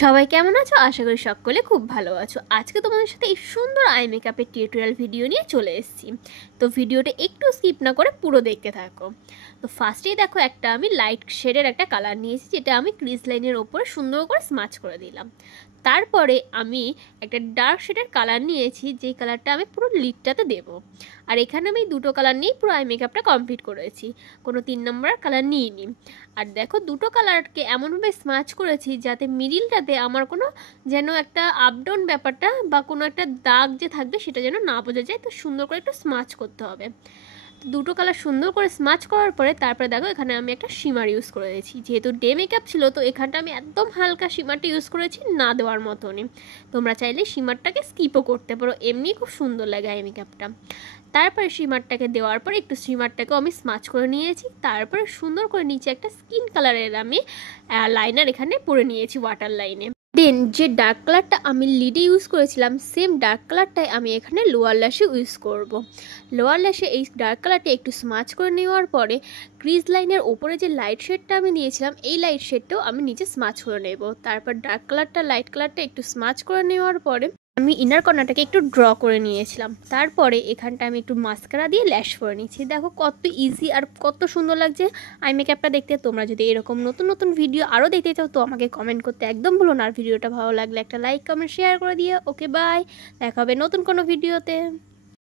সবাই কেমন আছো? আশা করি সকলে খুব ভালো আছো। আজকে তোমাদের সাথে এই সুন্দর আই মেকআপের টিউটোরিয়াল ভিডিও নিয়ে চলে এসেছি। তো ভিডিওটা একটু স্কিপ না করে পুরো দেখতে থাকো। তো ফার্স্টেই দেখো আমি লাইট শেডের একটা কালার নিয়েছি, যেটা আমি ক্রিজ লাইনের ওপরে সুন্দর করে স্মাচ করে দিলাম। তারপরে আমি একটা ডার্ক শেডের কালার নিয়েছি, যেই কালারটা আমি পুরো লিডটাতে দেব। আর এখানে আমি দুটো কালার নিয়েই পুরো আই মেকআপটা কমপ্লিট করেছি, কোনো 3 নম্বর কালার নিইনি। আর দেখো দুটো কালারকে এমনভাবে স্মাচ করেছি যাতে মিডিলটাতে আমার কোনো যেন একটা আপ ডাউন ব্যাপারটা বা কোনো একটা দাগ যে থাকবে সেটা যেন না বোঝা যায়। তো সুন্দর করে একটু স্মাচ করতে হবে। দুটো কালার সুন্দর করে স্মাচ করার পরে তারপরে দেখো এখানে আমি একটা শিমার ইউজ করে দিয়েছি। যেহেতু ডে মেকআপ ছিল, তো এখানটা আমি একদম হালকা শিমারটা ইউজ করেছি, না দেওয়ার মতনই। তোমরা চাইলে শিমারটাকে স্কিপও করতে পারো, এমনি খুব সুন্দর লাগে এই মেকআপটা। তারপরে শিমারটাকে দেওয়ার পর একটু শিমারটাকেও আমি স্মাচ করে নিয়েছি। তারপরে সুন্দর করে নিচে একটা স্কিন কালারের আমি লাইনার এখানে পরে নিয়েছি, ওয়াটার লাইনে। দেন যে ডার্ক কালারটা আমি লিডে ইউজ করেছিলাম, সেম ডার্ক কালারটাই আমি এখানে লোয়ার ল্যাশে ইউজ করব। লোয়ার ল্যাশে এই ডার্ক কালারটা একটু স্মাচ করে নেওয়ার পরে ক্রিজ লাইনের ওপরে যে লাইট শেডটা আমি দিয়েছিলাম, এই লাইট শেডটাও আমি নিচে স্মাচ করে নেব। তারপর ডার্ক কালারটা লাইট কালারটা একটু স্মাচ করে নেওয়ার পরে আমি ইনার কর্নারটাকে একটু ড্র করে নিয়েছিলাম। তারপরে এখানটা আমি একটু মাস্কারা দিয়ে ল্যাশ করে নিয়েছি। দেখো কত ইজি আর কত সুন্দর লাগছে আই মেকআপটা দেখতে। তোমরা যদি এরকম নতুন নতুন ভিডিও আরও দেখতে চাও তো আমাকে কমেন্ট করতে একদম ভুলো না। আর ভিডিওটা ভালো লাগলে একটা লাইক কমেন্ট শেয়ার করে দিয়ে ওকে বাই, দেখা হবে নতুন কোনো ভিডিওতে।